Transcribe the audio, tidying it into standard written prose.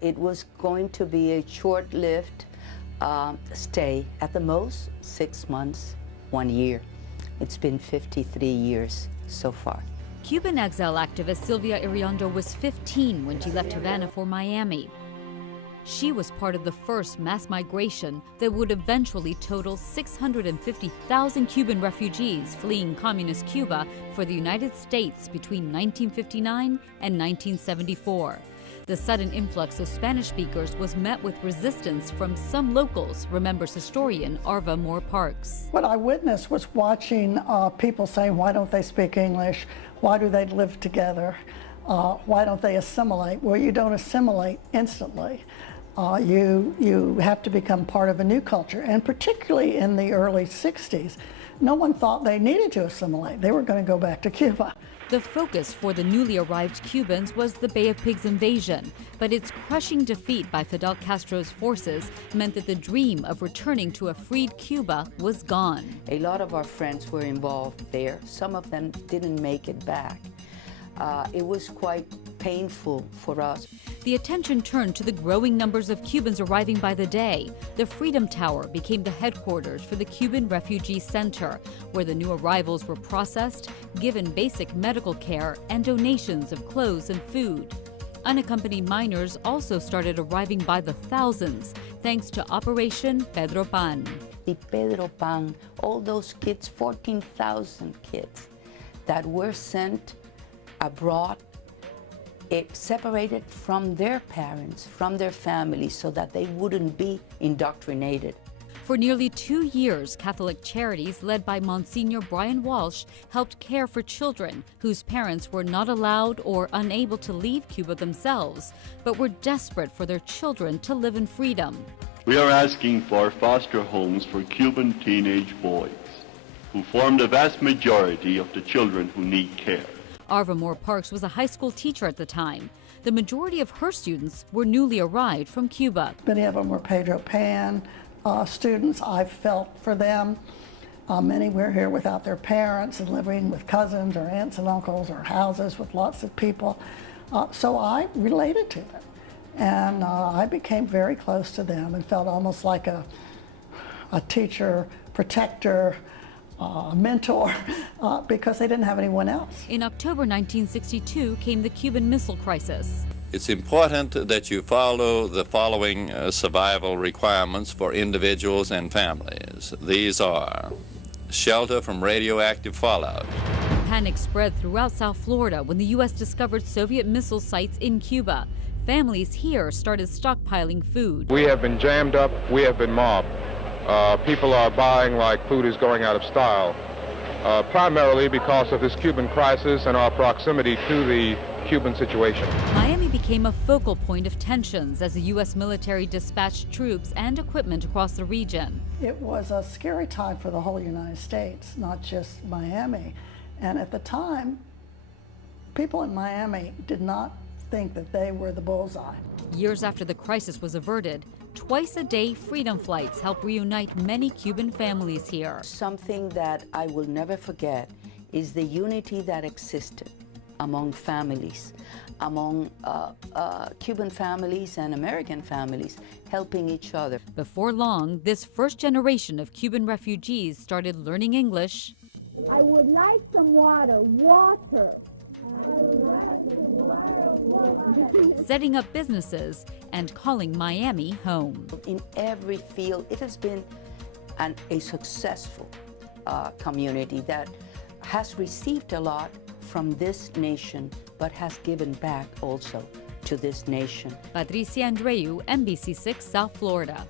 it was going to be a short-lived stay, at the most 6 months, 1 year. It's been 53 years so far. Cuban exile activist Sylvia Iriondo was 15 when she left Havana for Miami. She was part of the first mass migration that would eventually total 650,000 Cuban refugees fleeing communist Cuba for the United States between 1959 and 1974. The sudden influx of Spanish speakers was met with resistance from some locals, remembers historian Arva Moore-Parks. What I witnessed was watching people saying, why don't they speak English? Why do they live together? Why don't they assimilate? Well, you don't assimilate instantly. You have to become part of a new culture, and particularly in the early 60s, no one thought they needed to assimilate. They were going to go back to Cuba. The focus for the newly arrived Cubans was the Bay of Pigs invasion, but its crushing defeat by Fidel Castro's forces meant that the dream of returning to a freed Cuba was gone. A lot of our friends were involved there. Some of them didn't make it back. It was quite painful for us. The attention turned to the growing numbers of Cubans arriving by the day. The Freedom Tower became the headquarters for the Cuban Refugee Center, where the new arrivals were processed, given basic medical care, and donations of clothes and food. Unaccompanied minors also started arriving by the thousands, thanks to Operation Pedro Pan. The Pedro Pan, all those kids, 14,000 kids that were sent abroad, separated from their parents, from their families, so that they wouldn't be indoctrinated. For nearly 2 years, Catholic Charities, led by Monsignor Brian Walsh, helped care for children whose parents were not allowed or unable to leave Cuba themselves, but were desperate for their children to live in freedom. We are asking for foster homes for Cuban teenage boys, who form the vast majority of the children who need care. Arva Moore-Parks was a high school teacher at the time. The majority of her students were newly arrived from Cuba. Many of them were Pedro Pan students. I felt for them. Many were here without their parents and living with cousins or aunts and uncles or houses with lots of people. So I related to them. And I became very close to them and felt almost like a teacher, protector, mentor, because they didn't have anyone else. In October 1962 came the Cuban Missile Crisis. It's important that you follow the following survival requirements for individuals and families. These are shelter from radioactive fallout. Panic spread throughout South Florida when the U.S. discovered Soviet missile sites in Cuba. Families here started stockpiling food. We have been jammed up, we have been mobbed. People are buying like food is going out of style, primarily because of this Cuban crisis and our proximity to the Cuban situation. Miami became a focal point of tensions as the U.S. military dispatched troops and equipment across the region. It was a scary time for the whole United States, not just Miami. And at the time, people in Miami did not think that they were the bullseye. Years after the crisis was averted, twice-a-day freedom flights helped reunite many Cuban families here. Something that I will never forget is the unity that existed among families, among Cuban families and American families, helping each other. Before long, this first generation of Cuban refugees started learning English. I would like some water. Setting up businesses and calling Miami home. In every field, it has been a successful community that has received a lot from this nation, but has given back also to this nation. Patricia, Andreau, NBC6 South Florida.